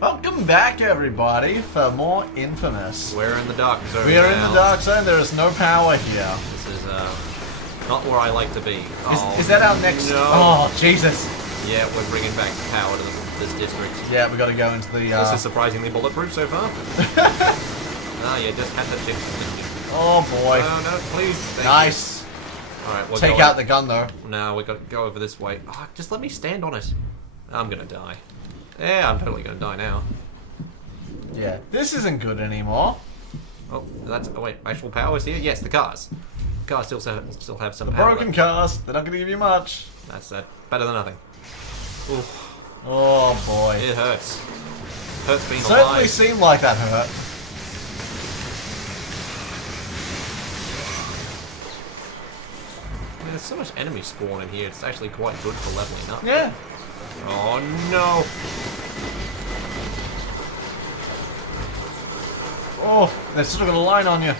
Welcome back, everybody, for more inFamous. We're in the dark zone. We are in the dark zone. There is no power here. This is not where I like to be. Is that our next? No. Oh, Jesus! Yeah, we're bringing back power to this district. Yeah, we got to go into the. This is surprisingly bulletproof so far. You just had the chip. Oh boy! Oh no, please. Nice. All right, we'll take out the gun though. No, we got to go over this way. Oh, just let me stand on it. I'm gonna die. Yeah, I'm totally gonna die now. Yeah, this isn't good anymore. Oh, wait, actual power is here? Yes, the cars. The cars still have some the power. Broken cars, they're not gonna give you much. That's better than nothing. Oof. Oh boy. It hurts. Hurts being Certainly alive. seemed like that hurt. There's so much enemy spawn in here, it's actually quite good for leveling up. Yeah. Oh no! Oh, they've still got a line on you.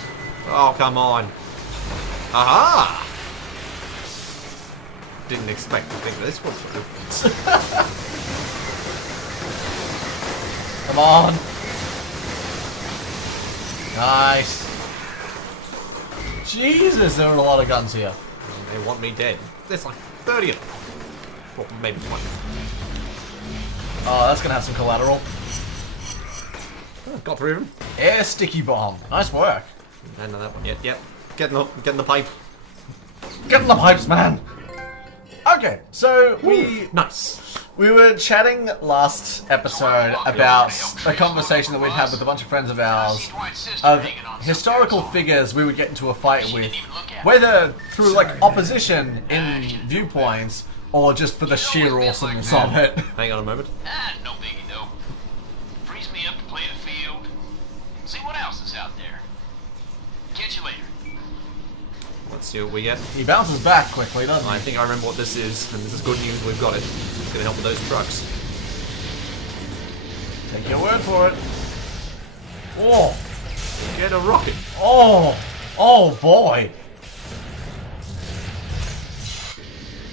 Oh, come on. Aha! Didn't expect to think this was through. Come on. Nice. Jesus, there are a lot of guns here. They want me dead. There's like 30 of them. Well, maybe 20. Oh, that's gonna have some collateral. Oh, got through them. Air sticky bomb. Nice work. And that one yet. Yep. Get in the pipe. Get in the pipes, man. Okay, so Nice. we were chatting last episode about a conversation that we'd had with a bunch of friends of ours of historical figures we would get into a fight with, whether through like opposition in viewpoints or just for the sheer awesomeness of it. Hang on a moment. No biggie though. Frees me up to play the field. See what else is out there. Catch you later. Let's see what we get. He bounces back quickly, doesn't I he? think I remember what this is, and this is good news. We've got it. It's gonna help with those trucks. Take your word for it. Oh, Get a rocket. oh boy.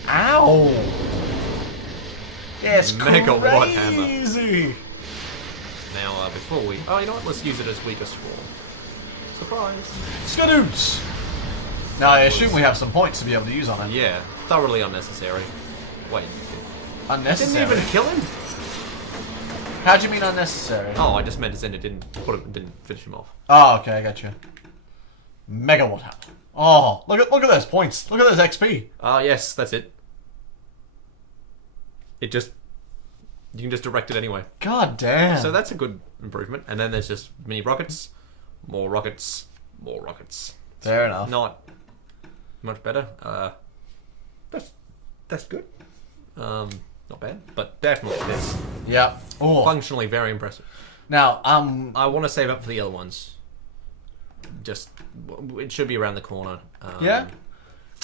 Ow. Yes, Mega watt hammer. crazy. Now, before we... Oh, you know what? Let's use it as weakest form. Surprise. Skadoots. Now, I assume we have some points to be able to use on it. Yeah, thoroughly unnecessary. Wait. Unnecessary. Didn't even kill him? How do you mean unnecessary? Oh, I just meant as in it didn't finish him off. Oh, okay, I got you. Megawatt hammer. Oh, look at those points. Look at those XP. Yes, that's it. It just... You can just direct it anyway. God damn. So that's a good improvement. And then there's just mini rockets, more rockets, more rockets. Fair enough. Not much better. That's good. Not bad, but definitely this. Yeah. Oh. Functionally very impressive. Now, I want to save up for the other ones. Just it should be around the corner. Yeah.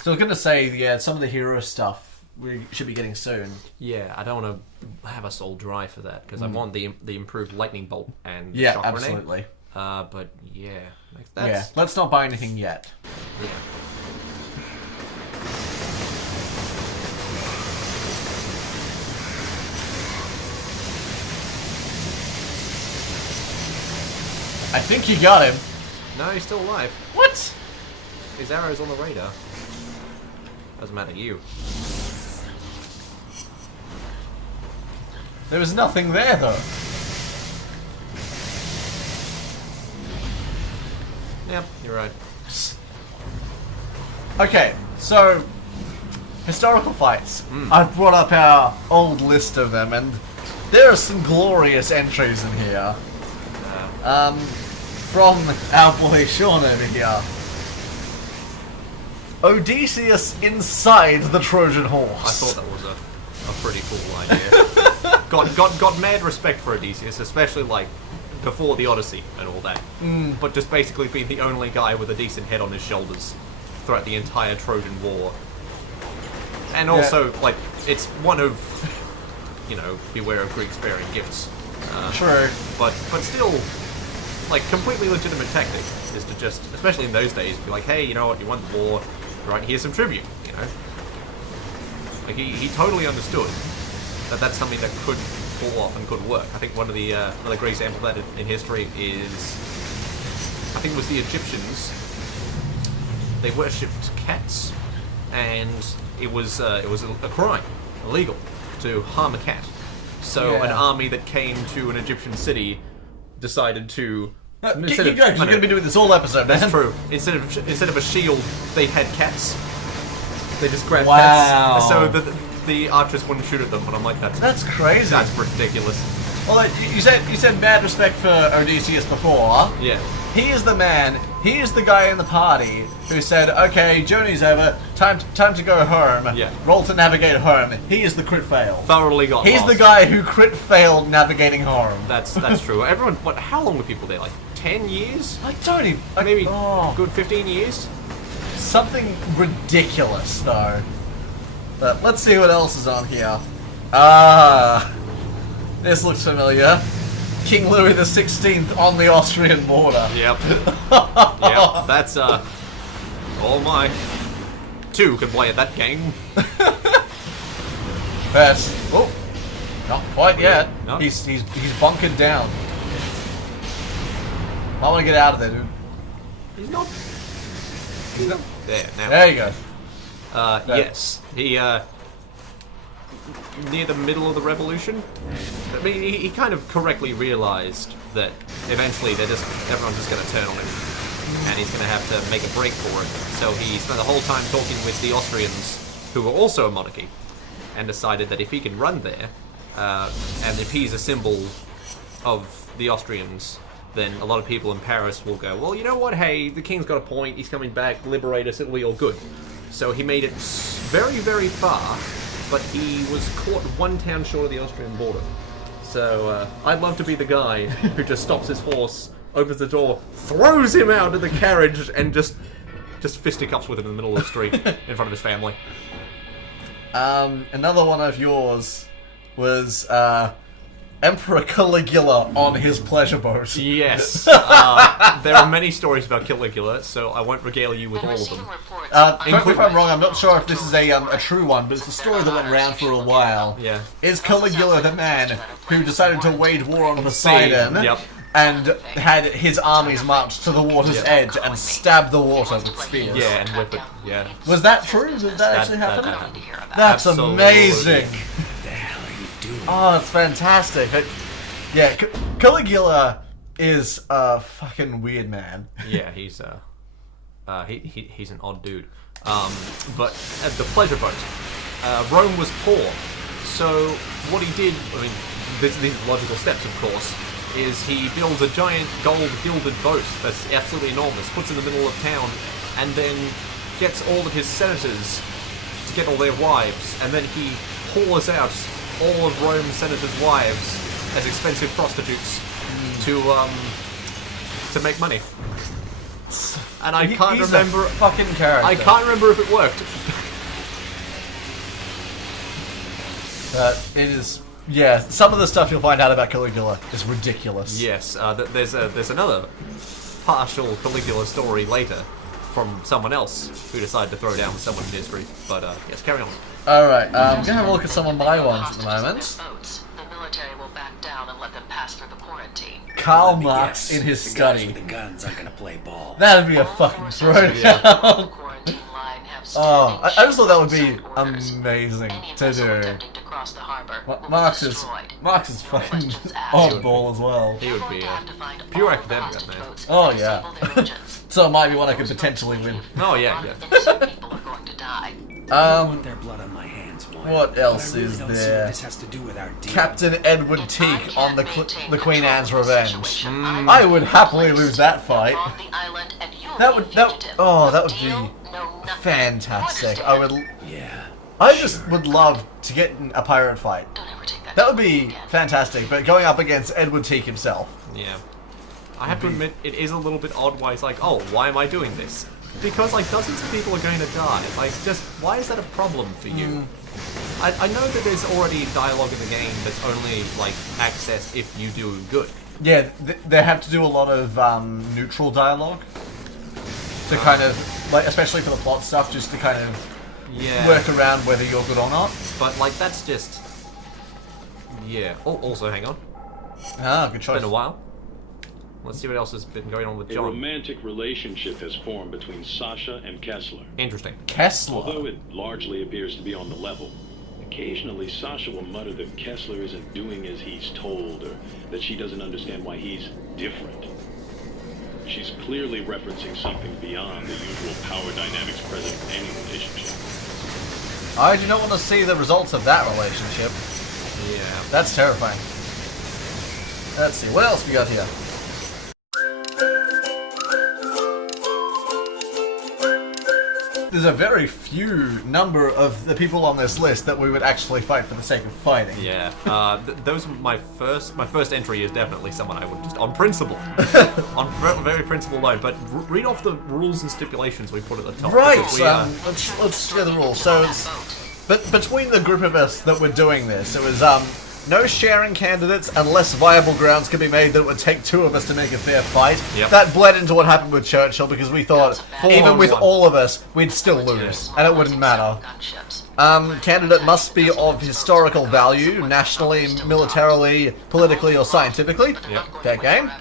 So I was gonna say, yeah, some of the hero stuff we should be getting soon. Yeah, I don't want to have us all dry for that because I want the improved lightning bolt and Yeah, shock absolutely. grenade. But yeah, Yeah. that's Let's not buy anything yet. yeah. I think you got him. No, he's still alive. What? His arrow's on the radar. Doesn't matter to you. There was nothing there though. Yep, you're right. Okay, so historical fights. I've brought up our old list of them, and there are some glorious entries in here. From our boy Sean over here. Odysseus inside the Trojan horse. I thought that was a pretty cool idea. got mad respect for Odysseus, especially like before the Odyssey and all that. But just basically being the only guy with a decent head on his shoulders throughout the entire Trojan War. And also, like, it's one of, you know, beware of Greeks bearing gifts. True. But still, like, completely legitimate tactic is to just, especially in those days, be like, hey, you know what, you won the war, right, here's some tribute, you know? Like, he totally understood that's something that could pull off and could work. I think one of the great examples of that in history is, I think it was the Egyptians. They worshipped cats, and it was a crime, illegal, to harm a cat. So an army that came to an Egyptian city decided to. Keep going, 'cause you're going to be doing this all episode, man. That's true. Instead of a shield, they had cats. They just grabbed Wow. cats, so the archers wouldn't shoot at them. And I'm like, That's crazy. That's ridiculous. Well, you said mad respect for Odysseus before. Yeah. He is the man. He is the guy in the party who said, "Okay, journey's over. Time to go home. Yeah. Roll to navigate home." He is the crit fail. Thoroughly got He's lost. the guy who crit failed navigating home. That's true. Everyone, how long were people there? Like 10 years? I don't even. Maybe good 15 years? Something ridiculous, though. But let's see what else is on here. This looks familiar. King Louis the 16th on the Austrian border. Yep. Yep. That's all my two can play at that game. That's not quite yet. No. He's bunkered down. I want to get out of there, dude. He's not. There now. There you go. Yes, he near the middle of the revolution. I mean, he kind of correctly realized that eventually everyone's just going to turn on him, and he's going to have to make a break for it. So he spent the whole time talking with the Austrians, who were also a monarchy, and decided that if he can run there, and if he's a symbol of the Austrians, then a lot of people in Paris will go, well, you know what, hey, the king's got a point, he's coming back, liberate us, it'll be all good. So he made it very, very far, but he was caught one town short of the Austrian border. So I'd love to be the guy who just stops his horse, opens the door, throws him out of the carriage, and just fisticuffs with him in the middle of the street in front of his family. Another one of yours was Emperor Caligula on his pleasure boat. Yes. There are many stories about Caligula, so I won't regale you with all of them. Correct me if I'm wrong, I'm not sure if this is a true one, but it's a story that went around for a while. Yeah. Is Caligula the man who decided to wage war on Poseidon Yep. and had his armies march to the water's edge and stab the water with spears? Yeah, and whip it. Yeah. Was that true? Did that actually happen? That happened. That's Absolutely. amazing! What the hell are you doing? Oh, it's fantastic. Yeah, Caligula is a fucking weird man. Yeah, he's he's an odd dude. But at the pleasure boat, Rome was poor, so what he did, I mean, these are logical steps, of course, is he builds a giant gold gilded boat that's absolutely enormous, puts it in the middle of town, and then gets all of his senators to get all their wives, and then he pours out all of Rome's senators' wives as expensive prostitutes to make money. And I can't He's remember. a fucking character. I can't remember if it worked. It is. Yeah, some of the stuff you'll find out about Caligula is ridiculous. Yes, there's another partial Caligula story later from someone else who decided to throw down with someone in history. But yes, carry on. Alright, I'm gonna have a look at some of my ones at the moment. The military will back down and let them pass through the quarantine. Karl Let me Marx guess, in his the guys study. with the guns aren't gonna play ball. That'd be a fucking throwdown. Oh, I just thought that would be amazing to do. Marx is fucking oddball as well. He would be a pure academic, man. Oh yeah. So it might be one I could potentially win. Oh yeah. Their blood on my hands. What else But I really is don't see there? what this has to do with our deal. Captain Edward Teak on the Queen Anne's Revenge. I would happily lose that fight. That would be fantastic. I just would love to get in a pirate fight. That would be fantastic, but going up against Edward Teak himself. Yeah. I have to admit, it is a little bit odd why he's like, oh, why am I doing this? Because, like, dozens of people are going to die. Like, just, why is that a problem for you? I know that there's already dialogue in the game that's only, like, accessed if you do good. Yeah, they have to do a lot of neutral dialogue to kind of, like, especially for the plot stuff, just to kind of work around whether you're good or not. But, like, that's just... Yeah. Oh, also, hang on. Ah, good It's choice. been a while. Let's see what else has been going on with A John. romantic relationship has formed between Sasha and Kessler. Interesting. Although Kessler. it largely appears to be on the level, occasionally Sasha will mutter that Kessler isn't doing as he's told, or that she doesn't understand why he's different. She's clearly referencing something beyond the usual power dynamics present in any relationship. I do not want to see the results of that relationship. Yeah. That's terrifying. Let's see, what else we got here? There's a very few number of the people on this list that we would actually fight for the sake of fighting. Yeah. Those were my first entry is definitely someone I would just on principle, on very principle line. But read off the rules and stipulations we put at the top. Right, because we, let's share the rules. So, but between the group of us that were doing this, it was no sharing candidates unless viable grounds could be made that it would take two of us to make a fair fight. Yep. That bled into what happened with Churchill because we thought even with 4-on-1. all of us, we'd still lose, and it wouldn't matter. Gunships. Candidate must be of historical value, nationally, militarily, politically, or scientifically. Yep. Fair game.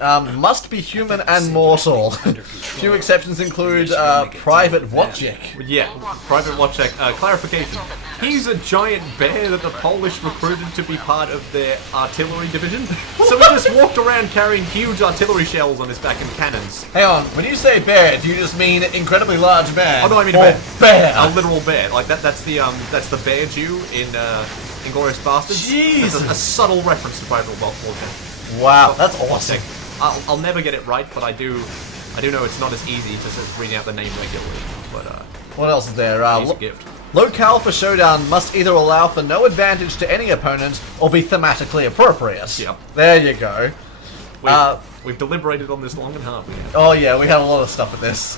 Must be human and mortal. Few exceptions include Private Wojcik. yeah, Private Wojcik. Clarification. He's a giant bear that the Polish recruited to be part of their artillery division. So he just walked around carrying huge artillery shells on his back and cannons. Hang on, when you say bear, do you just mean incredibly large man? Oh no, I mean a or bear. bear. A literal bear. Like that's the bear Jew in Inglourious Bastards. Jesus. That's a subtle reference to Private Wojcik. Wow, that's awesome. I'll never get it right, but I do know it's not as easy to just read out the name regularly. But What else is there? he's a gift. Locale for showdown must either allow for no advantage to any opponent or be thematically appropriate. Yep. There you go. We've deliberated on this long and hard. We have. Oh yeah, we had a lot of stuff with this.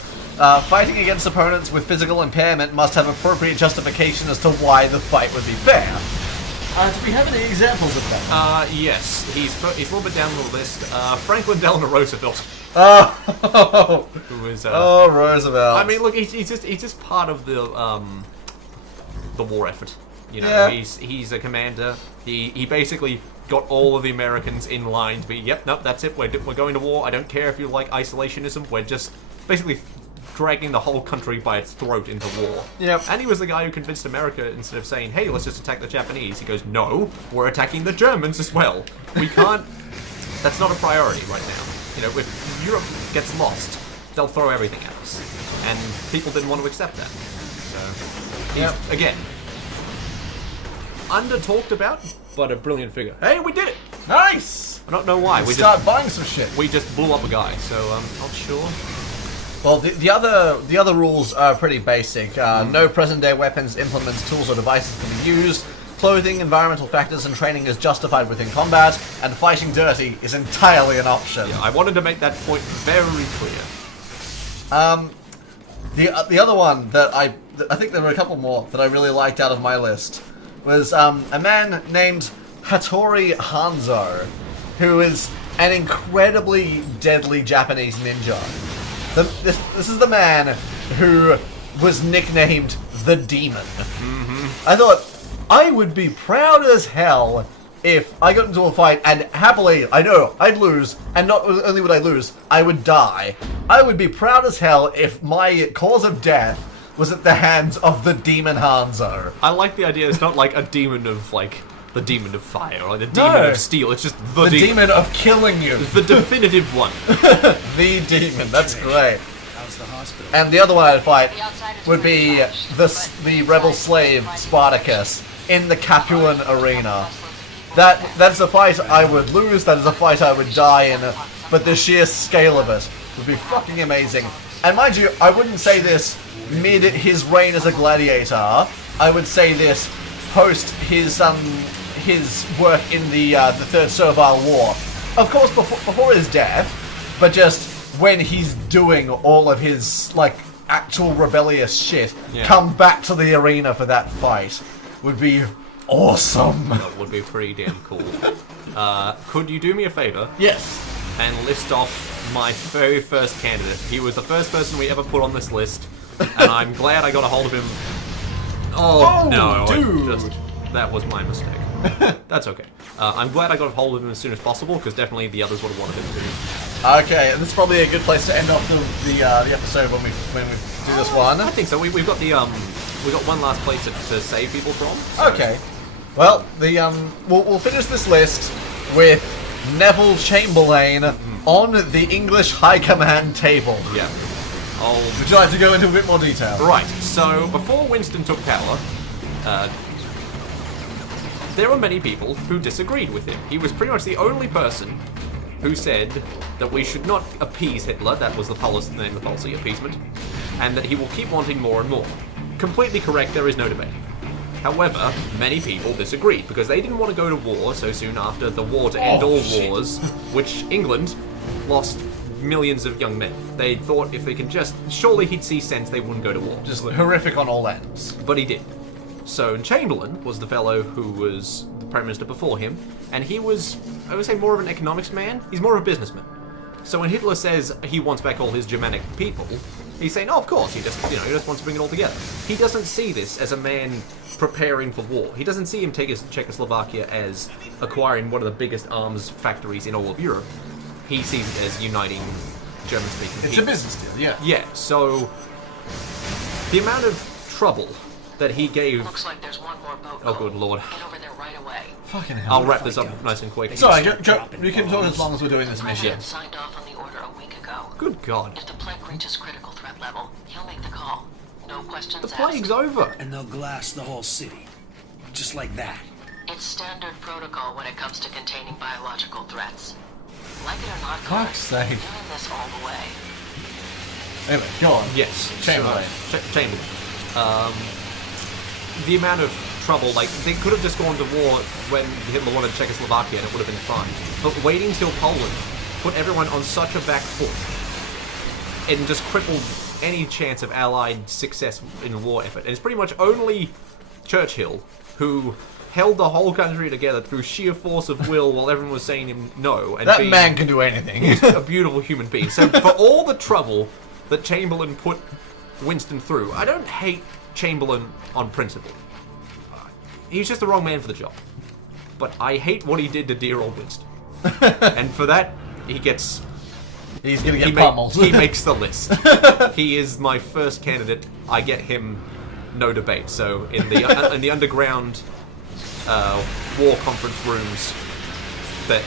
Fighting against opponents with physical impairment must have appropriate justification as to why the fight would be fair. Do we have any examples of that? Yes, he's a little bit down the list. Franklin Delano Roosevelt, Oh, who is oh, Roosevelt. I mean, look, he's just part of the war effort. You know, Yeah. he's a commander. He basically got all of the Americans in line to be, yep, nope, that's it. We're going to war. I don't care if you like isolationism. We're just basically dragging the whole country by its throat into war. Yep. And he was the guy who convinced America, instead of saying, hey, let's just attack the Japanese, he goes, no, we're attacking the Germans as well. We can't. That's not a priority right now. You know, if Europe gets lost, they'll throw everything at us. And people didn't want to accept that. So, he's, again, under-talked about, but a brilliant figure. Hey, we did it! Nice! I don't know why. We start buying some shit. We just blew up a guy, so not sure. Well, the other rules are pretty basic. No present-day weapons, implements, tools, or devices can be used. Clothing, environmental factors, and training is justified within combat, and fighting dirty is entirely an option. Yeah, I wanted to make that point very clear. The other one that I think there were a couple more that I really liked out of my list was a man named Hattori Hanzo, who is an incredibly deadly Japanese ninja. This is the man who was nicknamed the Demon. Mm-hmm. I thought I would be proud as hell if I got into a fight and happily, I know, I'd lose, and not only would I lose, I would die. I would be proud as hell if my cause of death was at the hands of the Demon Hanzo. I like the idea. It's not like a demon of like the demon of fire or the demon of steel. It's just the demon of killing you. The definitive one. The demon. That's great. How's the hospital? And the other one I'd fight would be the rebel slave Spartacus in the Capuan arena. That's a fight I would lose. That is a fight I would die in. But the sheer scale of it would be fucking amazing. And mind you, I wouldn't say this mid his reign as a gladiator. I would say this post his work in the Third Servile War. Of course, before his death, but just when he's doing all of his like actual rebellious shit, come back to the arena for that fight would be awesome. That would be pretty damn cool. Could you do me a favor? Yes. And list off my very first candidate. He was the first person we ever put on this list, and I'm glad I got a hold of him. Oh no, dude. that was my mistake. That's okay. I'm glad I got a hold of him as soon as possible, because definitely the others would have wanted him to. Okay, and this is probably a good place to end off the episode when we do this one. I think so. We've got we got one last place to save people from. So. Okay. Well, we'll finish this list with Neville Chamberlain on the English High Command table. Yeah. Would you like to go into a bit more detail? Right. So before Winston took power, there were many people who disagreed with him. He was pretty much the only person who said that we should not appease Hitler. That was the name of the policy, appeasement, and that he will keep wanting more and more. Completely correct. There is no debate. However, many people disagreed because they didn't want to go to war so soon after the war to end all wars, which England lost millions of young men. They thought if they can surely he'd see sense, they wouldn't go to war. Just horrific on all ends. But he did. So Chamberlain was the fellow who was the Prime Minister before him, and he was, I would say, more of an economics man. He's more of a businessman. So when Hitler says he wants back all his Germanic people, he's saying, oh, of course, he just wants to bring it all together. He doesn't see this as a man preparing for war. He doesn't see him take Czechoslovakia as acquiring one of the biggest arms factories in all of Europe. He sees it as uniting German-speaking people. It's a business deal, yeah. Yeah, so the amount of trouble that he gave... Looks like there's one more boat. Oh, good lord. Get over there right away. Fucking hell. I'll wrap this up nice and quick. Sorry, we can talk as long as we're doing this mission. President signed off on the order a week ago. Good God. If the plague reaches critical threat level, he'll make the call. No questions The asked. plague's over. And they'll glass the whole city. Just like that. It's standard protocol when it comes to containing biological threats. Like it or not, Fuck's sake. doing this all the way. Anyway, go on. Yes. Chamberlain. Chamberlain. The amount of trouble, like, they could have just gone to war when Hitler wanted Czechoslovakia and it would have been fine. But waiting till Poland put everyone on such a back foot and just crippled any chance of Allied success in the war effort. And it's pretty much only Churchill who held the whole country together through sheer force of will while everyone was saying him no. And That man can do anything. a beautiful human being. So for all the trouble that Chamberlain put Winston through, I don't hate Chamberlain on principle. He's just the wrong man for the job. But I hate what he did to dear old Winston. And for that, he gets... He's gonna get pummeled. He makes the list. He is my first candidate. I get him, no debate. So in the underground war conference rooms that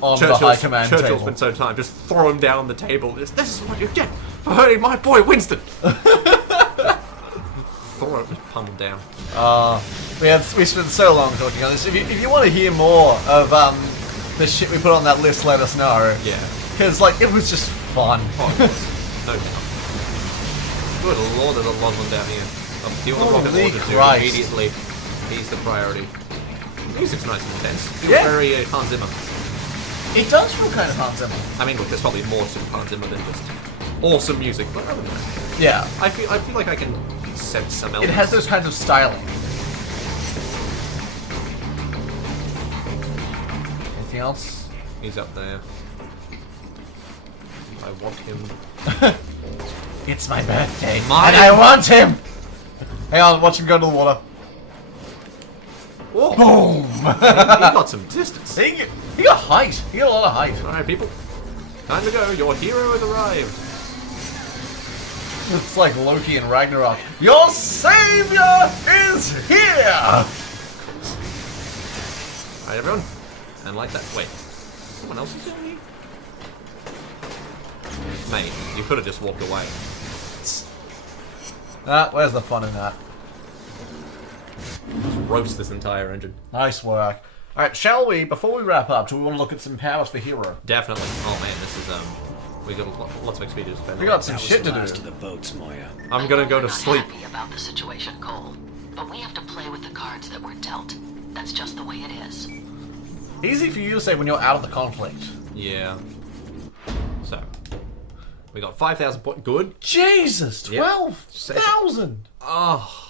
on the High Command Churchill table. spent so time, just throw him down the table. This is what you get for hurting my boy Winston. Throw him, just pummel down. We spent so long talking on this. If you want to hear more of the shit we put on that list, let us know. Yeah. Because like it was just fun. Oh, it was. No doubt. Good lord, there's a lot of them down here. Deal with the rocket Holy launcher too, Christ. immediately. He's the priority. Music's nice and intense. Feels Yeah. very Hans Zimmer. It does feel kind of Hans Zimmer. I mean, look, there's probably more to Hans Zimmer than just awesome music, but other than that, Yeah. I feel like I can sense some elements. It has those kinds of styling. Anything else? He's up there. I want him. It's my birthday, Mine. and I want him. Hang on, watch him go to the water. Whoa! Boom! He got some distance. he got height. He got a lot of height. Alright, people. Time to go. Your hero has arrived. It's like Loki and Ragnarok. Your savior is here! Alright, everyone. And like that. Wait. Someone else is doing here? Mate, you could have just walked away. Where's the fun in that? Just roast this entire engine. Nice work. Alright, shall we, before we wrap up, do we want to look at some powers for Hero? Definitely. Oh man, this is, we got lots of XP to spend. We got some That was shit the to last do. of the boats, Moya. I'm gonna go We're to not sleep. happy about the situation, Cole. But we have to play with the cards that we're dealt. That's just the way it is. Easy for you to say when you're out of the conflict. Yeah. So, we got 5,000 points. Good. Jesus, Yep. 12,000! Oh.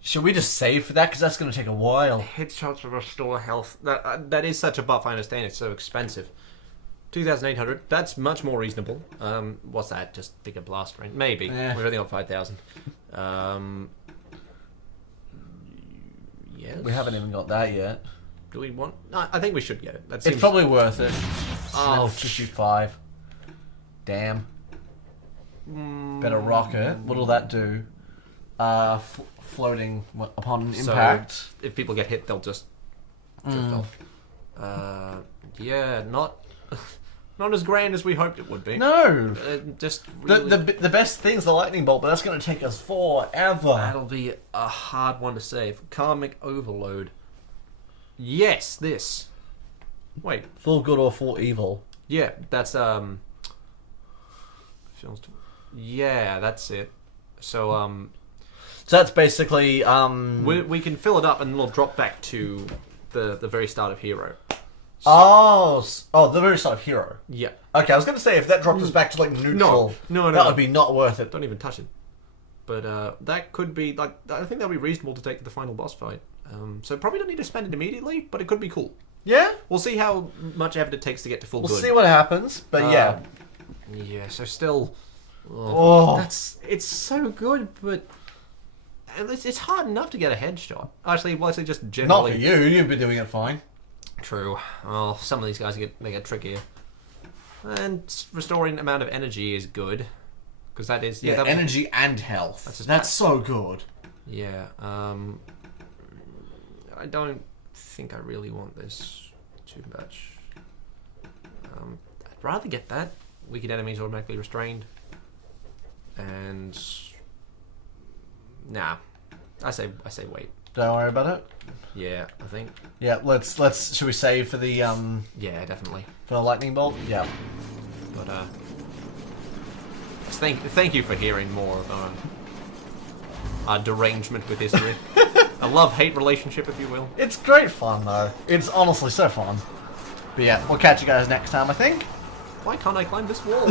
Should we just save for that? Because that's going to take a while. Headshots to restore health. That is such a buff. I understand it's so expensive. 2,800. That's much more reasonable. What's that? Just bigger blast range? Maybe. Eh. We've only got 5,000. guess. We haven't even got that yet. Do we want? No, I think we should get it. That It's seems probably worth it. Oh, Just shoot 5. Damn. Better rocket. What'll that do? Floating upon so impact. if people get hit, they'll just drift off. Yeah, not as grand as we hoped it would be. No. Just really, The best thing's the lightning bolt, but that's going to take us forever. that'll be a hard one to save. Karmic overload. Yes, this. Wait, Full good or full evil. yeah, that's yeah, that's it. So So that's basically we can fill it up and it'll drop back to the very start of Hero. the very start of Hero. Yeah. Okay, I was going to say if that dropped us back to like neutral, No, that would be not worth it. Don't even touch it. But that could be like I think that'll be reasonable to take to the final boss fight. So probably don't need to spend it immediately, but it could be cool. Yeah, We'll see how much effort it takes to get to full we'll good. see what happens. But yeah, Yeah. So still, Oh. it's so good, but it's hard enough to get a headshot. Actually, just not generally. for you. You've been doing it fine. True. Well, some of these guys they get trickier. And restoring amount of energy is good, because that is Yeah, that'll- energy and health. That's That's, just so good. Yeah. I don't think I really want this too much. I'd rather get that. Weakened enemies automatically restrained. And nah, I say wait. Don't worry about it. Yeah, I think. Yeah, let's. Should we save for the Yeah, definitely. for the lightning bolt? Yeah. But thank you for hearing more of our derangement with history. A love-hate relationship, if you will. It's great fun though. It's honestly so fun. But yeah, we'll catch you guys next time, I think. Why can't I climb this wall?